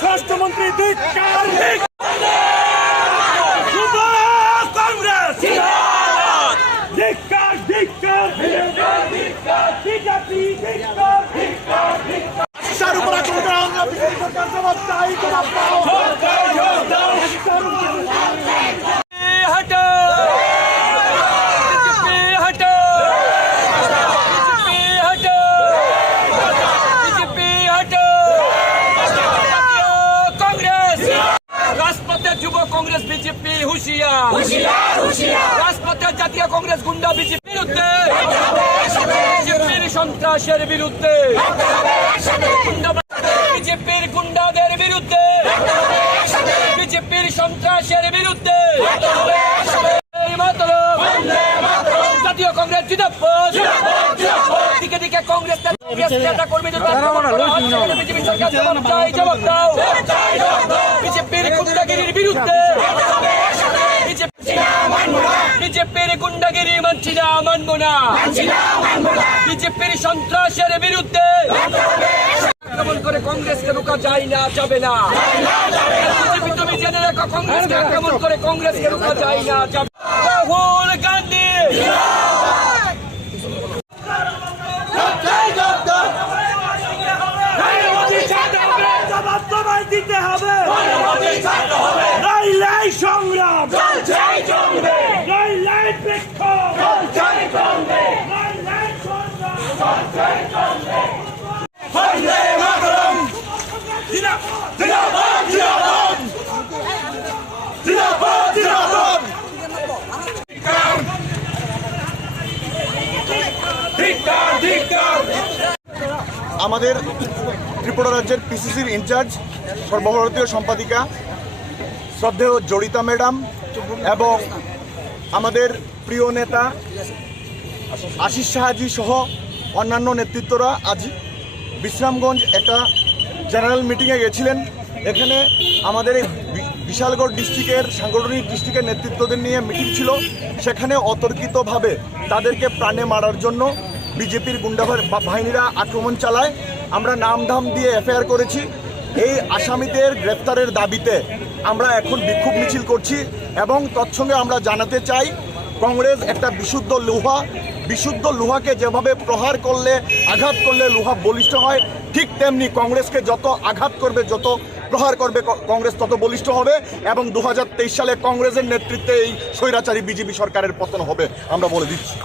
স্বরাষ্ট্রমন্ত্রী ধিক্কার, কংগ্রেস ধিক্কার, ধিক্কার, বিজেপি ধিক্কার, উপর আক্রমণ করা আমরা বিজেপি সরকার জবাব চাই, জবাব দাও। যুব কংগ্রেস বিজেপি হুঁশিয়ার, রাজপথে জাতীয় কংগ্রেস গুন্ডা বিজেপির বিরুদ্ধে, বিজেপির সন্ত্রাসের বিরুদ্ধে, বিজেপির গুন্ডাদের বিরুদ্ধে, বিজেপির সন্ত্রাসের বিরুদ্ধে জাতীয় কংগ্রেস জিন্দাবাদ। দিকে দিকে কংগ্রেস নেতা কর্মীদের বিজেপি সরকার জবাব দাও। বিজেপির গুন্ডাগিরির বিরুদ্ধে, বিজেপির গুন্ডাগিরি মানছি না, মানবো না। বিজেপির সন্ত্রাসের বিরুদ্ধে আক্রমণ করে কংগ্রেসকে রোকা যায় না, যাবে না। বিজেপি তুমি জেনে রাখো, কংগ্রেসকে আক্রমণ করে কংগ্রেসকে রোকা যায় না, যাবে। রাহুল গান্ধী দিতে হবে, সংগ্রাম আমাদের ত্রিপুরা রাজ্যের পিসিসির ইনচার্জ সর্বভারতীয় সম্পাদিকা শ্রদ্ধেয় জড়িতা ম্যাডাম এবং আমাদের প্রিয় নেতা আশিস সাহাজি সহ অন্যান্য নেতৃত্বরা আজ বিশ্রামগঞ্জ একটা জেনারেল মিটিংয়ে গেছিলেন। এখানে আমাদের এই বিশালগড় ডিস্ট্রিক্টের সাংগঠনিক ডিস্ট্রিক্টের নেতৃত্বদের নিয়ে মিটিং ছিল। সেখানে অতর্কিতভাবে তাদেরকে প্রাণে মারার জন্য বিজেপির গুন্ডা বাহিনীরা আক্রমণ চালায়। আমরা নামধাম দিয়ে এফআইআর করেছি। এই আসামিদের গ্রেফতারের দাবিতে আমরা এখন বিক্ষোভ মিছিল করছি এবং তৎসঙ্গে আমরা জানাতে চাই, কংগ্রেস একটা বিশুদ্ধ লোহাকে যেভাবে প্রহার করলে, আঘাত করলে লোহা বলিষ্ঠ হয়, ঠিক তেমনি কংগ্রেসকে যত আঘাত করবে, যত প্রহার করবে কংগ্রেস তত বলিষ্ঠ হবে এবং 2023 সালে কংগ্রেসের নেতৃত্বে এই স্বৈরাচারী বিজেপি সরকারের পতন হবে, আমরা বলে দিচ্ছি।